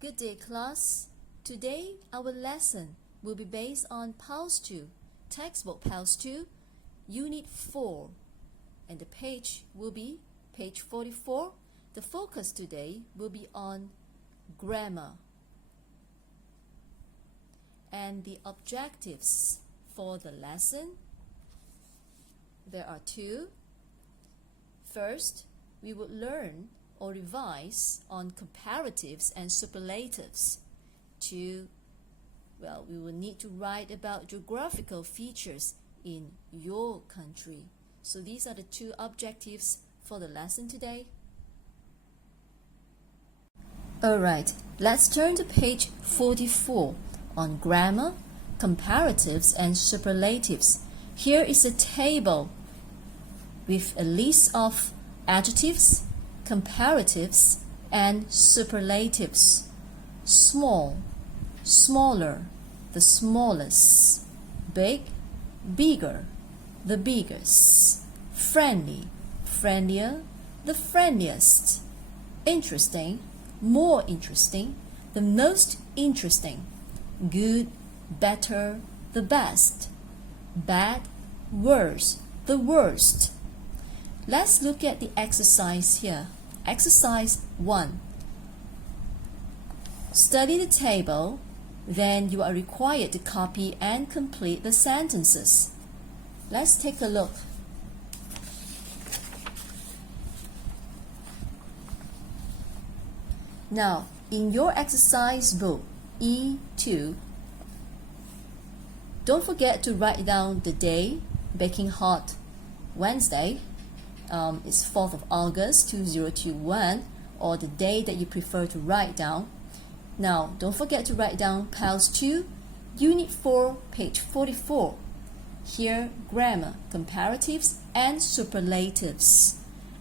Good day, class. Today, our lesson will be based on PALS 2, textbook PALS 2, Unit 4. And the page will be page 44. The focus today will be on grammar. And the objectives for the lesson, there are two. First, we would learn or revise on comparatives and superlatives. We will need to write about geographical features in your country. So these are the two objectives for the lesson today. Alright, let's turn to page 44 on grammar, comparatives and superlatives. Here is a table with a list of adjectives, comparatives and superlatives. Small, smaller, the smallest. Big, bigger, the biggest. Friendly, friendlier, the friendliest. Interesting, more interesting, the most interesting. Good, better, the best. Bad, worse, the worst. Let's look at the exercise here. Exercise 1. Study the table, then you are required to copy and complete the sentences. Let's take a look. Now, in your exercise book, E2, don't forget to write down the day, baking hot Wednesday. It's 4th of August 2021, or the day that you prefer to write down. Now, don't forget to write down PALS 2, Unit 4, page 44. Here, grammar, comparatives, and superlatives.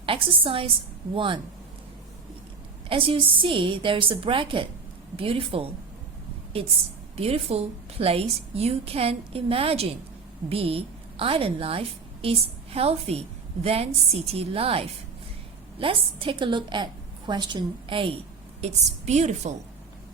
Exercise 1. As you see, there is a bracket, beautiful. It's beautiful place you can imagine. B, island life is healthy than city life. Let's take a look at question A. It's beautiful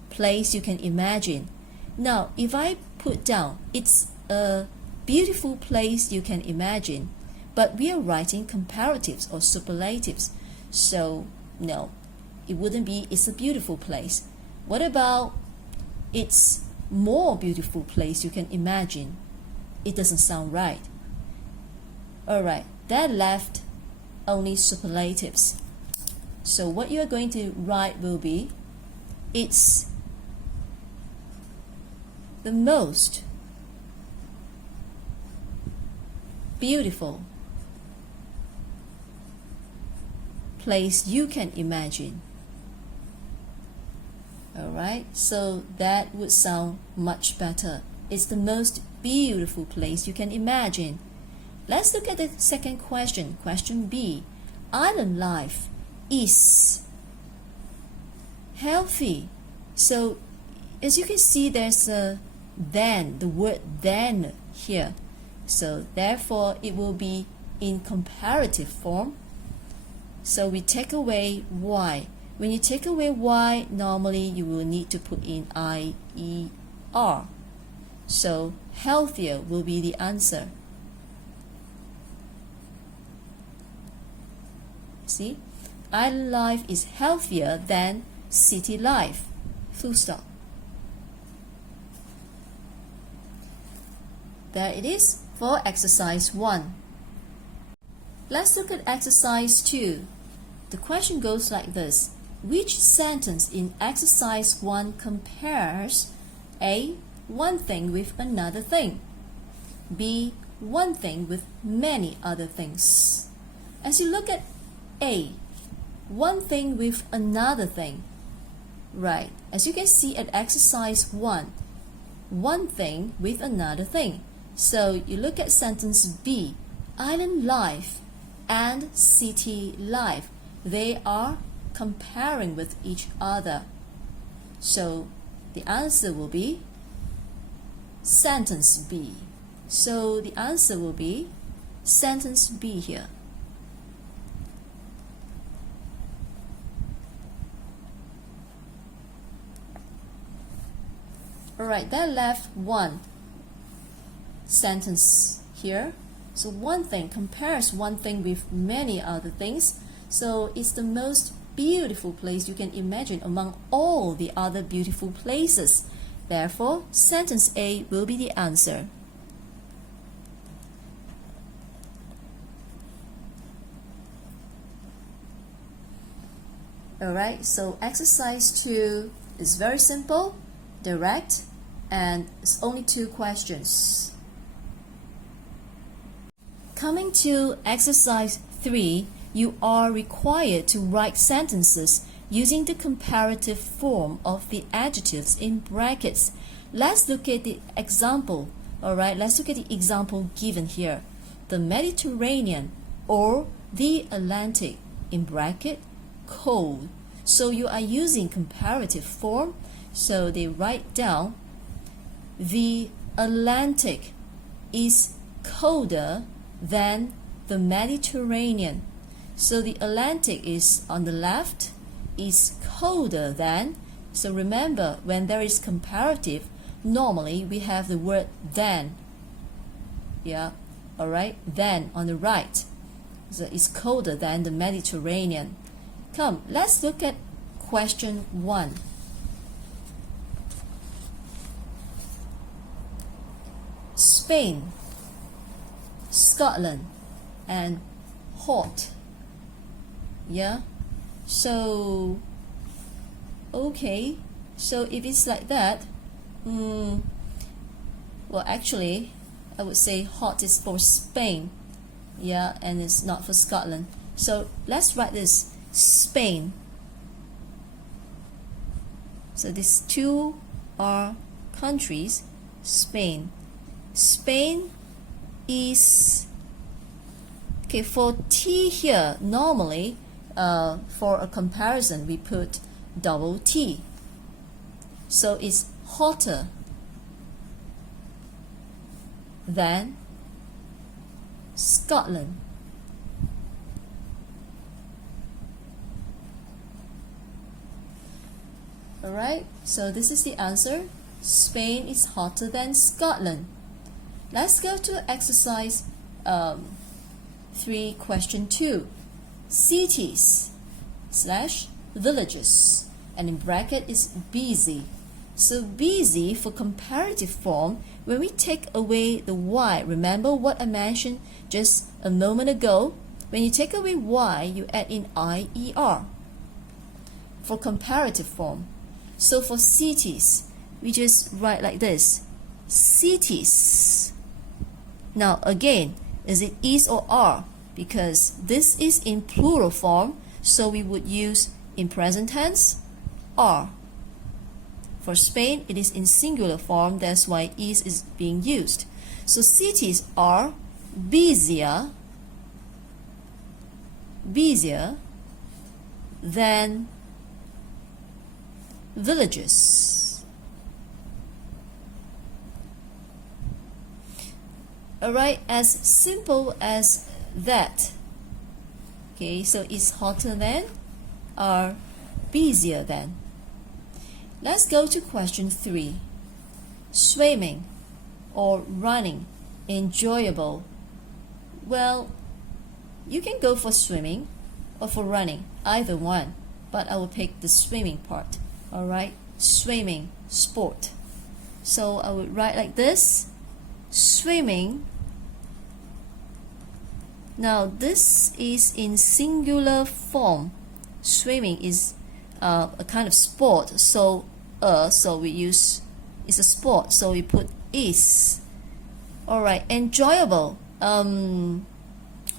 place you can imagine. Now, if I put down it's a beautiful place you can imagine, but we are writing comparatives or superlatives, so no, it wouldn't be it's a beautiful place. What about it's more beautiful place you can imagine? It doesn't sound right. Alright, that left only superlatives. So what you are going to write will be it's the most beautiful place you can imagine. Alright, so that would sound much better. It's the most beautiful place you can imagine. Let's look at the second question, question B. Island life is healthy. So, as you can see, there's a then, the word then here. So, therefore, it will be in comparative form. So, we take away Y. When you take away Y, normally you will need to put in IER. So, healthier will be the answer. See, island life is healthier than city life. Full stop. There it is for exercise 1. Let's look at exercise 2. The question goes like this. Which sentence in exercise 1 compares A, one thing with another thing, B, one thing with many other things? As you look at A, one thing with another thing. Right, as you can see at exercise 1, one thing with another thing. So you look at sentence B, island life and city life. They are comparing with each other. So the answer will be sentence B. So the answer will be sentence B here. Alright, that left one sentence here. So one thing compares one thing with many other things. So it's the most beautiful place you can imagine among all the other beautiful places. Therefore, sentence A will be the answer. Alright, so exercise 2 is very simple, direct, and it's only 2 questions. Coming to exercise 3, you are required to write sentences using the comparative form of the adjectives in brackets. Let's look at the example. Alright, let's look at the example given here. The Mediterranean or the Atlantic in bracket cold. So you are using comparative form. So they write down the Atlantic is colder than the Mediterranean. So the Atlantic is on the left, is colder than. So remember, when there is comparative, normally we have the word than. Yeah, alright, than on the right. So it's colder than the Mediterranean. Come, let's look at question 1. Spain, Scotland, and hot. Yeah, so okay, so if it's like that, well, actually I would say hot is for Spain, yeah, and it's not for Scotland. So let's write this, Spain. So these two are countries. Spain is okay. For T here, normally for a comparison we put double T. So it's hotter than Scotland. Alright, so this is the answer. Spain is hotter than Scotland. Let's go to exercise 3, question 2. Cities / villages, and in bracket is busy. So busy for comparative form, when we take away the Y, remember what I mentioned just a moment ago? When you take away Y, you add in IER for comparative form. So for cities, we just write like this, cities. Now again, is it is or are? Because this is in plural form, so we would use in present tense, are. For Spain, it is in singular form, that's why is being used. So cities are busier than villages. Alright, as simple as that. Okay, so it's hotter than or busier than. Let's go to question 3. Swimming or running, enjoyable. Well, you can go for swimming or for running, either one, but I will pick the swimming part. Alright, swimming, sport. So I would write like this, swimming. Now this is in singular form. Swimming is a kind of sport, so we use, it's a sport, so we put is. Alright, enjoyable.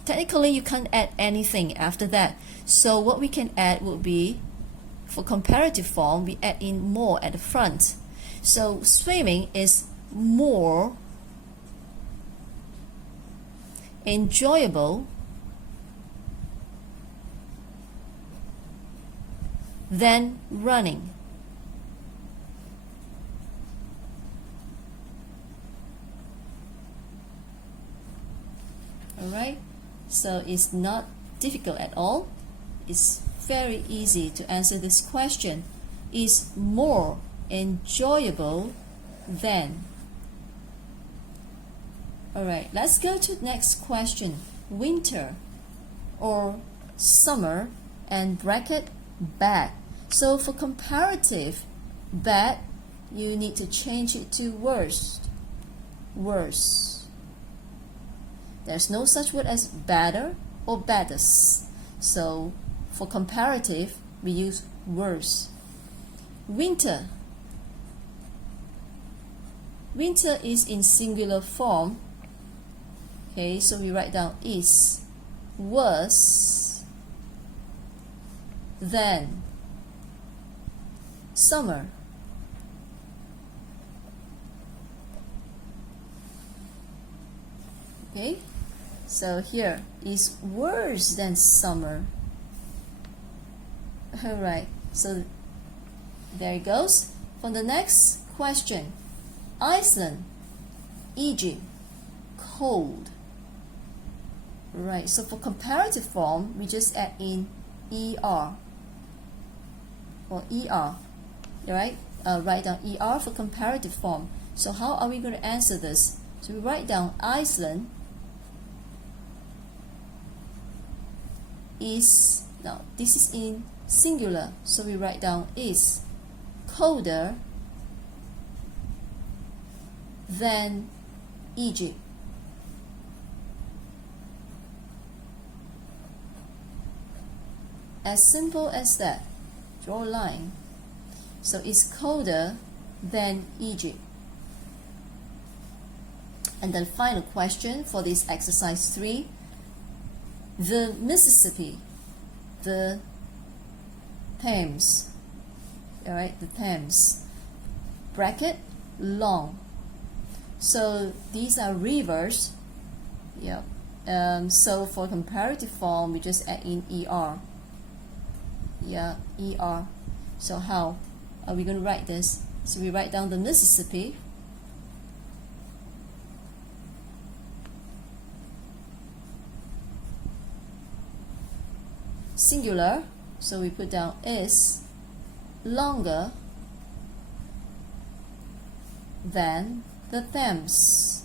Technically you can't add anything after that, so what we can add would be, for comparative form, we add in more at the front. So swimming is more enjoyable than running. Alright, so it's not difficult at all. It's very easy to answer this question. Is more enjoyable Then. Alright, let's go to the next question. Winter or summer and bracket bad. So for comparative, bad, you need to change it to worst. Worse. There's no such word as better or baddest. So for comparative, we use worse. Winter. Winter is in singular form. Okay, so we write down is worse than summer. Okay, so here is worse than summer. Alright, so there it goes. For the next question, Iceland, Egypt, cold. Right, so for comparative form, we just add in ER or ER. Right, write down ER for comparative form. So how are we going to answer this? So we write down Iceland is, now this is in singular, so we write down is colder than Egypt. As simple as that. Draw a line. So it's colder than Egypt. And then final question for this exercise 3. The Mississippi, the Thames, alright, the Thames, bracket, long. So these are rivers. Yeah. So for comparative form, we just add in ER. Yeah, ER. So how are we going to write this? So we write down the Mississippi. Singular, so we put down is longer than the Thames.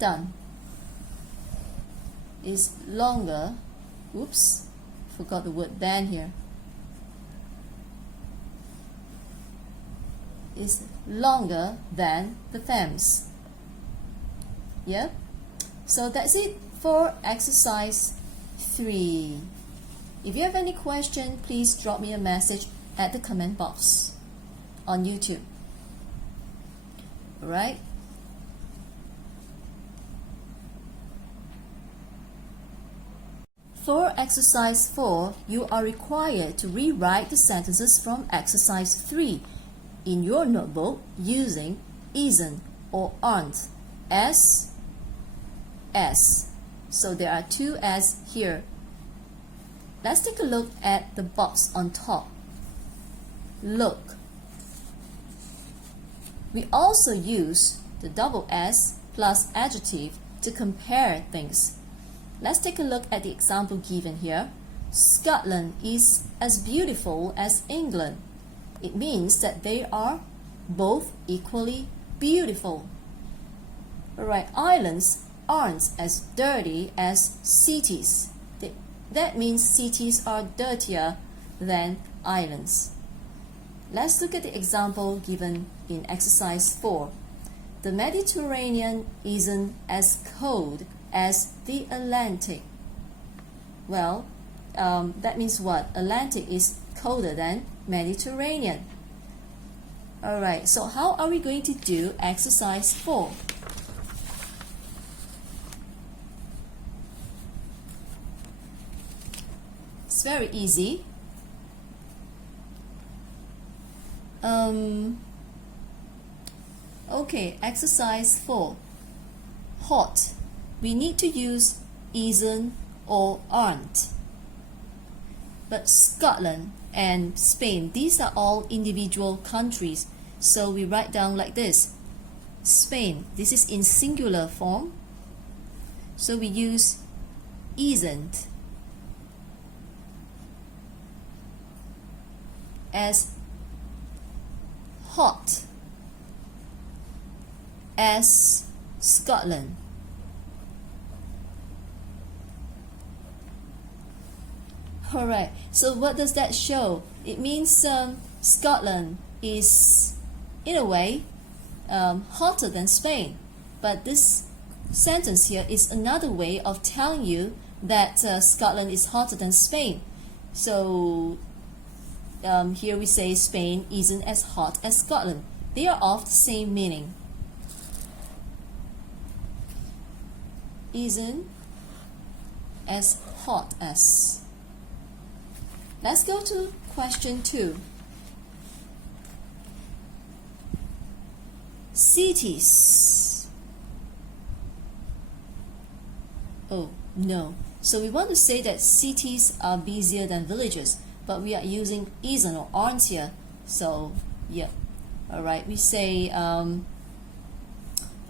Done. Is longer, oops, forgot the word than here, is longer than the Thames. Yeah, so that's it for exercise 3. If you have any question, please drop me a message at the comment box on YouTube. Alright. For exercise 4, you are required to rewrite the sentences from exercise 3 in your notebook using isn't or aren't as. So there are 2 as here. Let's take a look at the box on top. Look. We also use the double S plus adjective to compare things. Let's take a look at the example given here. Scotland is as beautiful as England. It means that they are both equally beautiful. Alright, islands aren't as dirty as cities. That means cities are dirtier than islands. Let's look at the example given in exercise 4. The Mediterranean isn't as cold as the Atlantic. Well, that means what? Atlantic is colder than Mediterranean. Alright, so how are we going to do exercise 4? It's very easy. Okay, exercise 4. Hot. We need to use isn't or aren't. But Scotland and Spain, these are all individual countries. So we write down like this. Spain, this is in singular form. So we use isn't. as hot as Scotland. Alright, so what does that show? It means Scotland is, in a way, hotter than Spain. But this sentence here is another way of telling you that Scotland is hotter than Spain. So here we say Spain isn't as hot as Scotland. They are of the same meaning. Isn't as hot as. Let's go to question 2. Cities. Oh, no. So we want to say that cities are busier than villages, but we are using isn't or aren't here. So, yeah. Alright, we say,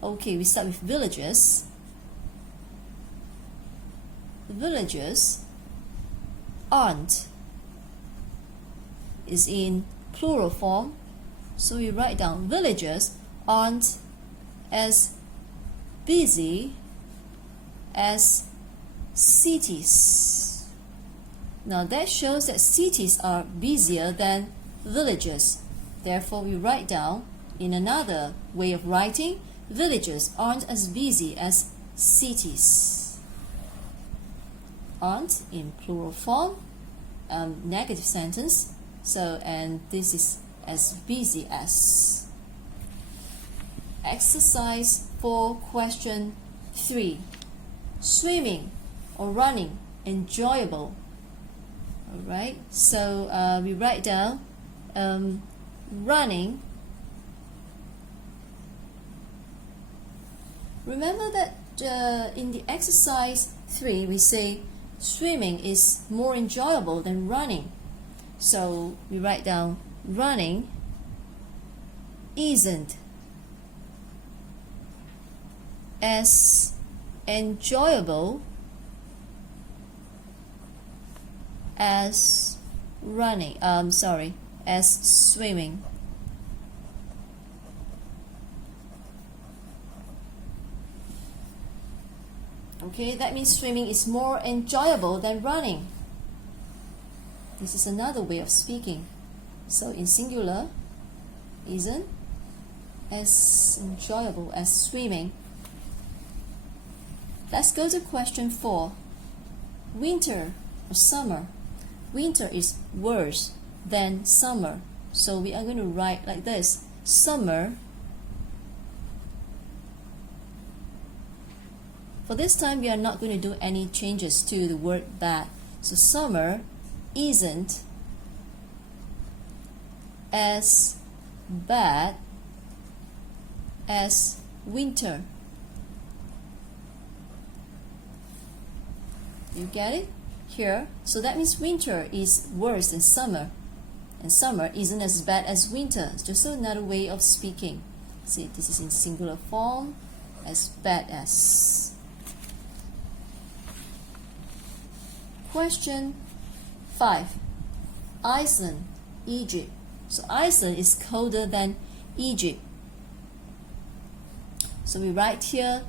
okay, we start with villages. Villages aren't is in plural form, so we write down villages aren't as busy as cities. Now that shows that cities are busier than villages. Therefore, we write down in another way of writing, villages aren't as busy as cities. Aren't in plural form, negative sentence. So, and this is as busy as. Exercise for question 3. Swimming or running, enjoyable. Alright, so we write down running. Remember that in the exercise 3 we say swimming is more enjoyable than running. So we write down running isn't as enjoyable as running. As swimming. Okay, that means swimming is more enjoyable than running. This is another way of speaking. So in singular, isn't as enjoyable as swimming. Let's go to question 4. Winter or summer. Winter is worse than summer. So we are going to write like this. Summer. For this time, we are not going to do any changes to the word bad. So summer isn't as bad as winter. You get it? Here. So that means winter is worse than summer. And summer isn't as bad as winter. It's just another way of speaking. See, this is in singular form. As bad as. Question 5. Iceland, Egypt. So Iceland is colder than Egypt. So we write here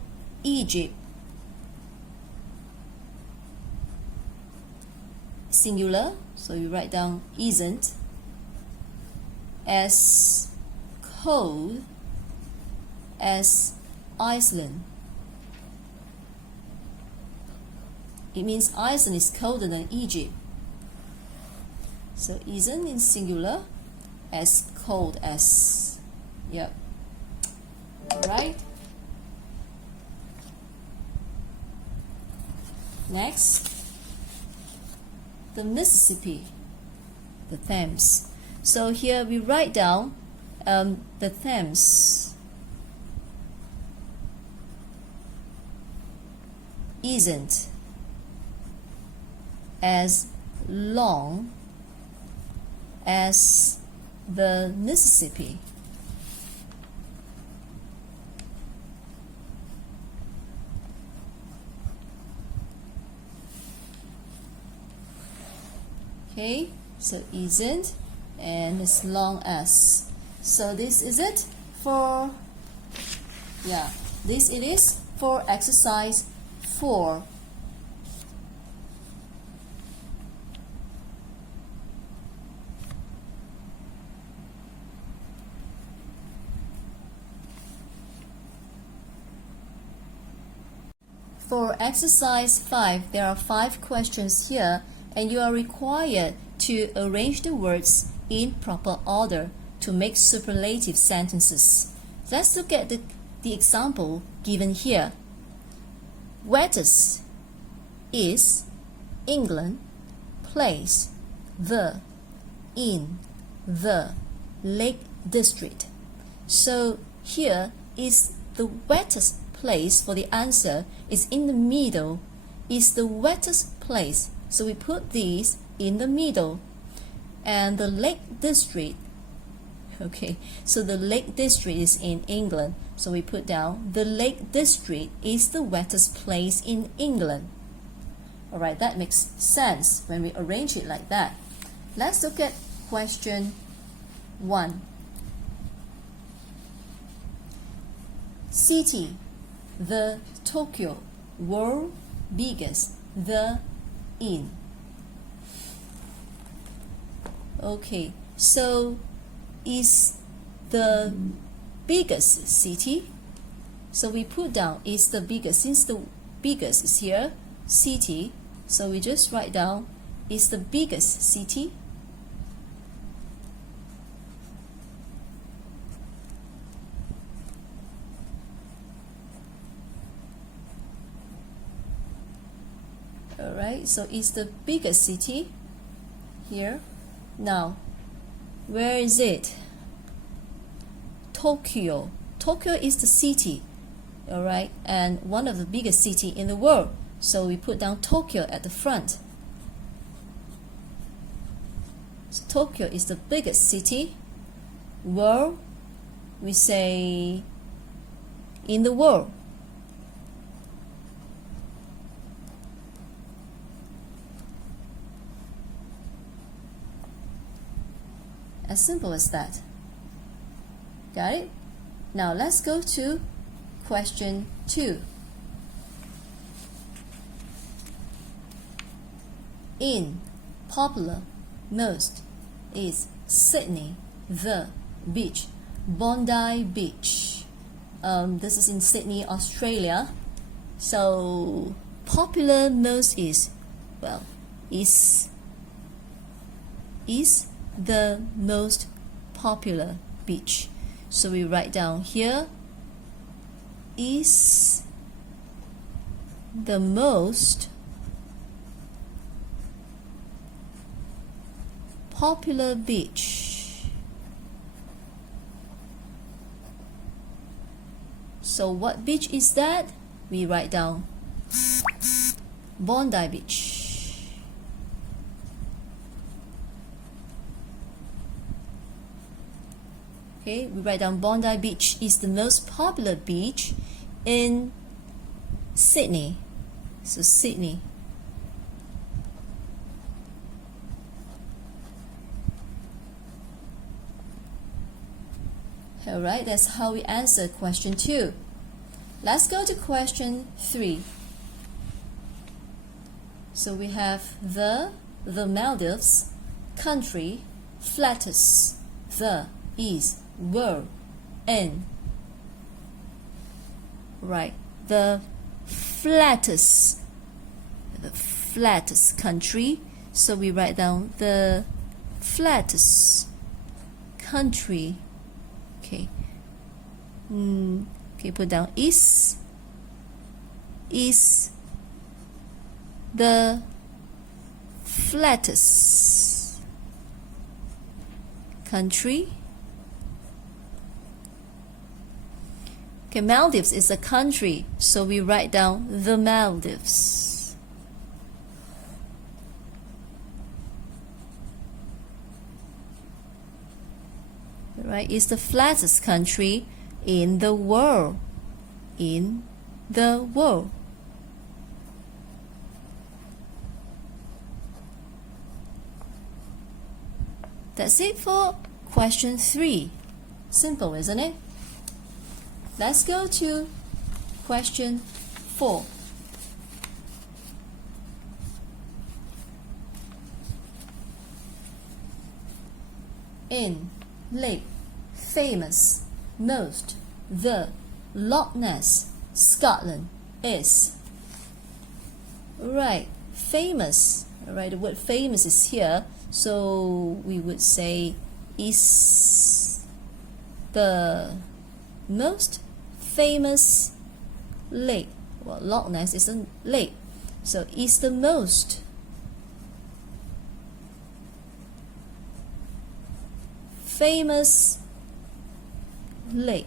Egypt. Singular, so you write down isn't as cold as Iceland. It means Iceland is colder than Egypt. So isn't in singular, as cold as. Yep. Alright. Next, the Mississippi, the Thames. So here we write down the Thames isn't as long as the Mississippi. Okay, so isn't and as long as. So this is it for, this it is for exercise 4. For exercise 5, there are 5 questions here, and you are required to arrange the words in proper order to make superlative sentences. Let's look at the example given here. Wettest is England, place, in the Lake District. So here is the wettest place for the answer is in the middle, is the wettest place. So we put these in the middle. And the Lake District, okay, so the Lake District is in England. So we put down the Lake District is the wettest place in England. Alright, that makes sense when we arrange it like that. Let's look at question 1. City, the Tokyo, world biggest, the in. Okay, so is the biggest city, so we put down is the biggest. Since the biggest is here, city, so we just write down is the biggest city. Alright, so it's the biggest city here. Now, where is it? Tokyo. Tokyo is the city, alright, and one of the biggest city in the world. So we put down Tokyo at the front. So Tokyo is the biggest city. World, we say in the world. As simple as that. Got it? Now let's go to question 2. In, popular, most, is Sydney, the beach, Bondi Beach. This is in Sydney, Australia. So popular most is, well, is the most popular beach. So we write down here is the most popular beach. So what beach is that? We write down Bondi Beach. Okay, we write down Bondi Beach is the most popular beach in Sydney. So Sydney. Alright, that's how we answer question 2. Let's go to question 3. So we have the Maldives, country, flattest, the is, world, in. Right, the flattest country. So we write down the flattest country. Okay. Okay, put down is the flattest country. Okay, Maldives is a country, so we write down the Maldives. Right, it's the flattest country in the world. In the world. That's it for question 3. Simple, isn't it? Let's go to question 4. In lake, famous, most, the Loch Ness, Scotland is. Right, famous. Alright, the word famous is here, so we would say is the most famous lake. Well, Loch Ness is a lake, so is the most famous lake.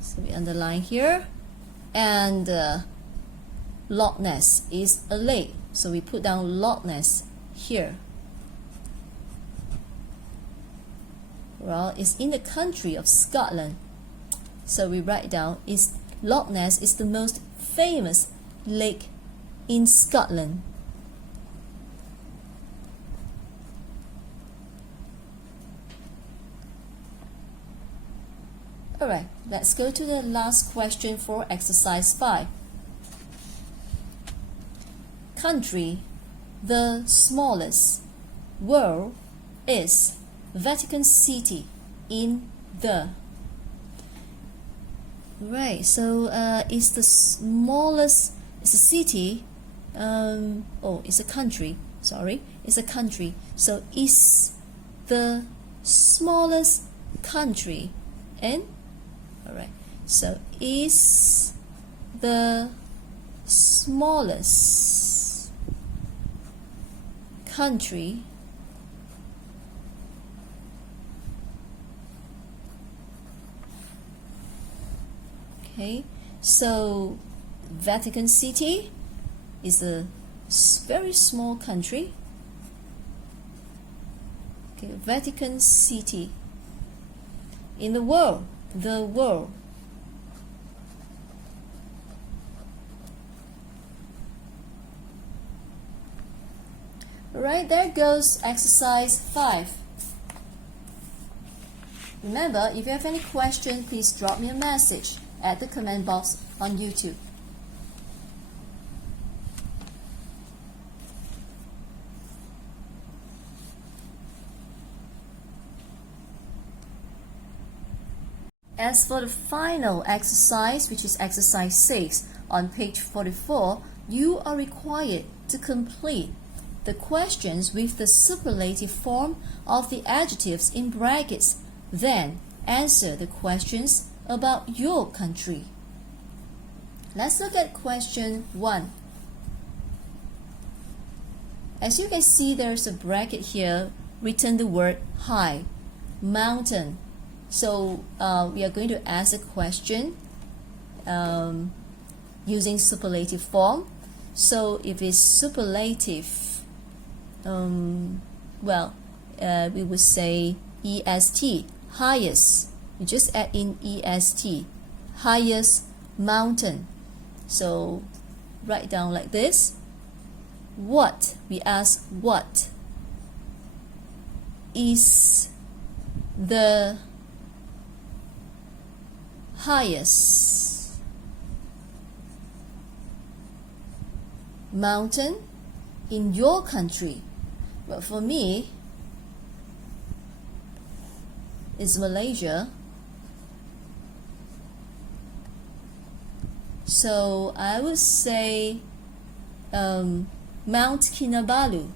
So we underline here, and Loch Ness is a lake, so we put down Loch Ness here. Well, it's in the country of Scotland, so we write down is Loch Ness is the most famous lake in Scotland. Alright, let's go to the last question for exercise 5. Country, the smallest. World is Vatican City in the. Right, so it's the smallest, it's a city, it's a country, sorry, it's a country. So is the smallest country in. Alright, so is the smallest country okay, so Vatican City is a very small country. Okay, Vatican City in the world. The world. Right, there goes exercise 5. Remember, if you have any question, please drop me a message at the comment box on YouTube. As for the final exercise, which is exercise 6, on page 44, you are required to complete the questions with the superlative form of the adjectives in brackets. Then answer the questions about your country. Let's look at question 1. As you can see, there's a bracket here written the word high, mountain. So we are going to ask a question using superlative form. So if it's superlative, we would say EST, highest. You just add in EST, highest mountain. So write down like this. What? We ask what is the highest mountain in your country? Well, for me, it's Malaysia. So I would say Mount Kinabalu.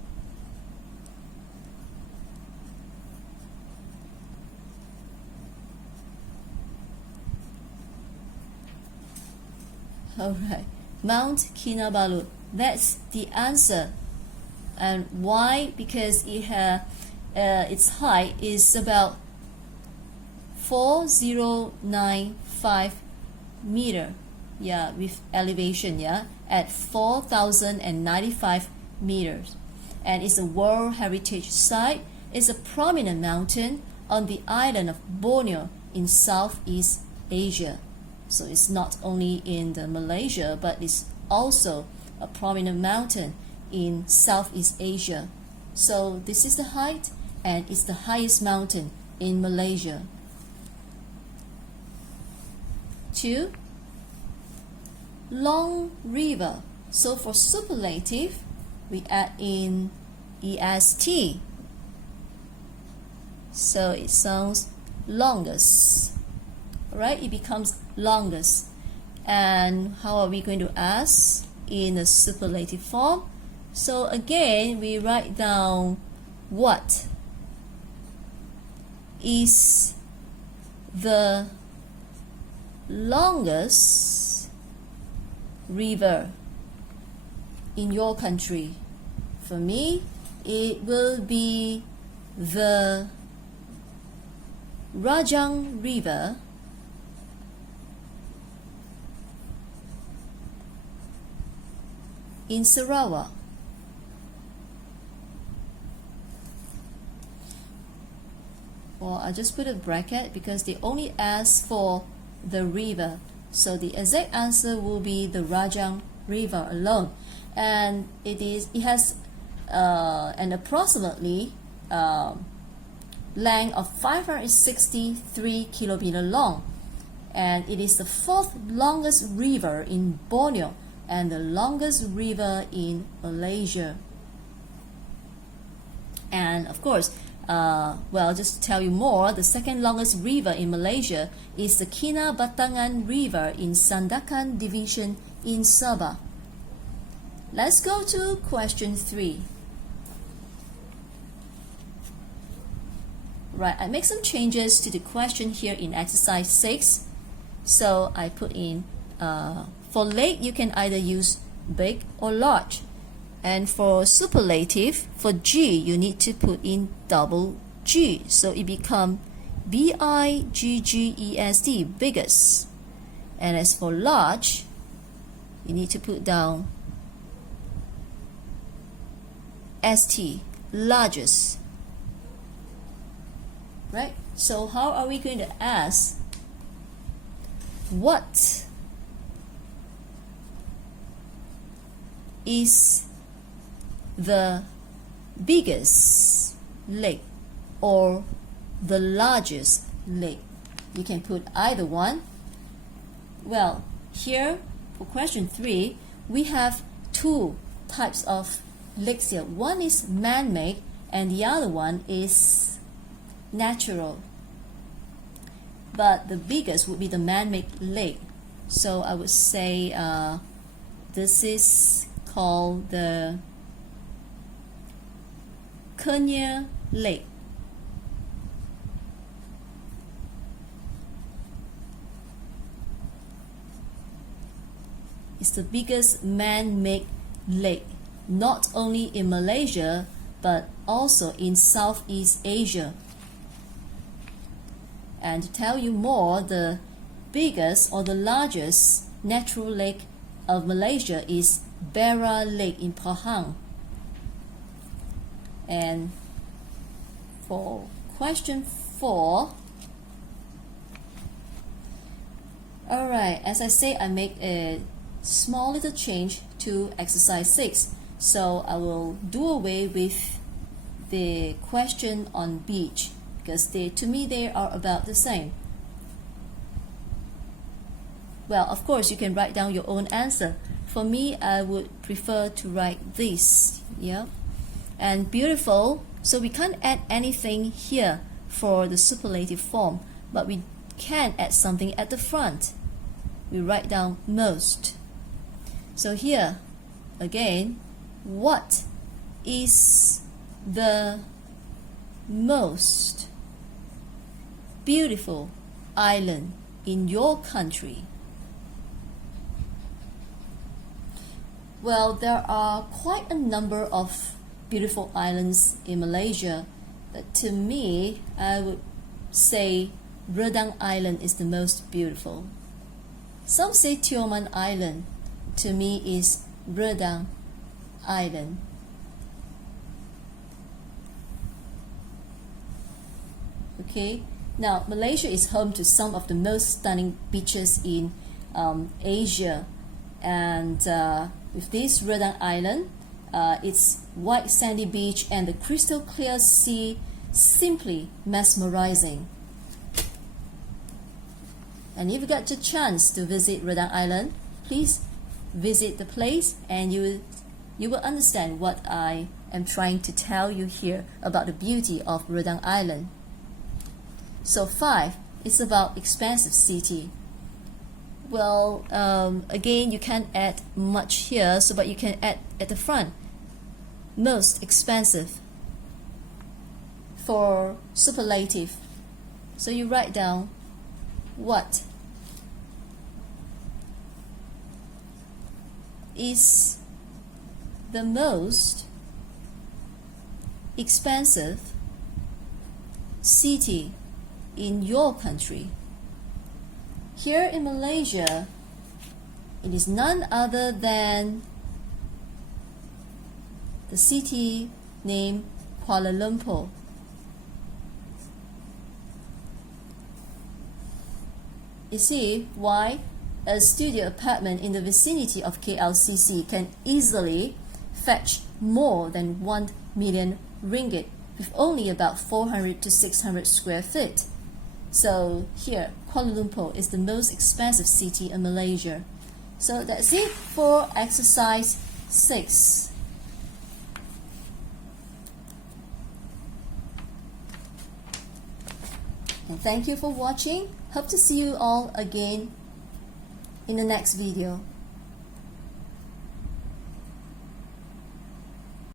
Alright, Mount Kinabalu. That's the answer. And why? Because its height is about 4095 meter. Yeah, with elevation, yeah, at 4,095 meters. And it's a World Heritage Site. It's a prominent mountain on the island of Borneo in Southeast Asia. So it's not only in the Malaysia, but it's also a prominent mountain in Southeast Asia. So this is the height, and it's the highest mountain in Malaysia. 2. Long river. So for superlative, we add in est. So it sounds longest. Alright, it becomes longest. And how are we going to ask in a superlative form? So again, we write down what is the longest river in your country. For me, it will be the Rajang River in Sarawak. Well, I just put a bracket because they only ask for the river. So the exact answer will be the Rajang River alone. And it has an approximately length of 563 kilometer long. And it is the 4th longest river in Borneo and the longest river in Malaysia. And of course, well, just to tell you more, the 2nd longest river in Malaysia is the Kinabatangan River in Sandakan Division in Sabah. Let's go to question 3. Right, I make some changes to the question here in exercise 6. So I put in, for lake, you can either use big or large. And for superlative, for G, you need to put in double G. So it becomes B-I-G-G-E-S-T, biggest. And as for large, you need to put down S-T, largest. Right? So how are we going to ask what is the biggest lake or the largest lake? You can put either one. Well, here for question 3, we have 2 types of lakes here. One is man-made and the other one is natural. But the biggest would be the man-made lake. So I would say this is called the Kenya Lake. It's the biggest man-made lake, not only in Malaysia, but also in Southeast Asia. And to tell you more, the biggest or the largest natural lake of Malaysia is Bera Lake in Pahang. And for question 4, alright, as I say, I make a small little change to exercise 6. So I will do away with the question on beach because to me they are about the same. Well, of course, you can write down your own answer. For me, I would prefer to write this, yeah. And beautiful, so we can't add anything here for the superlative form, but we can add something at the front. We write down most. So here, again, what is the most beautiful island in your country? Well, there are quite a number of beautiful islands in Malaysia, but to me, I would say Redang Island is the most beautiful. Some say Tioman Island. To me, is Redang Island. Okay, now Malaysia is home to some of the most stunning beaches in Asia, and with this Redang Island, its white sandy beach and the crystal clear sea simply mesmerizing. And if you get the chance to visit Redang Island, please visit the place and you will understand what I am trying to tell you here about the beauty of Redang Island. So 5 is about expensive city. Well, again, you can't add much here, but you can add at the front. Most expensive for superlative. So you write down what is the most expensive city in your country. Here in Malaysia, it is none other than the city named Kuala Lumpur. You see why a studio apartment in the vicinity of KLCC can easily fetch more than 1 million ringgit with only about 400 to 600 square feet. So here, Kuala Lumpur is the most expensive city in Malaysia. So that's it for exercise 6. And thank you for watching. Hope to see you all again in the next video.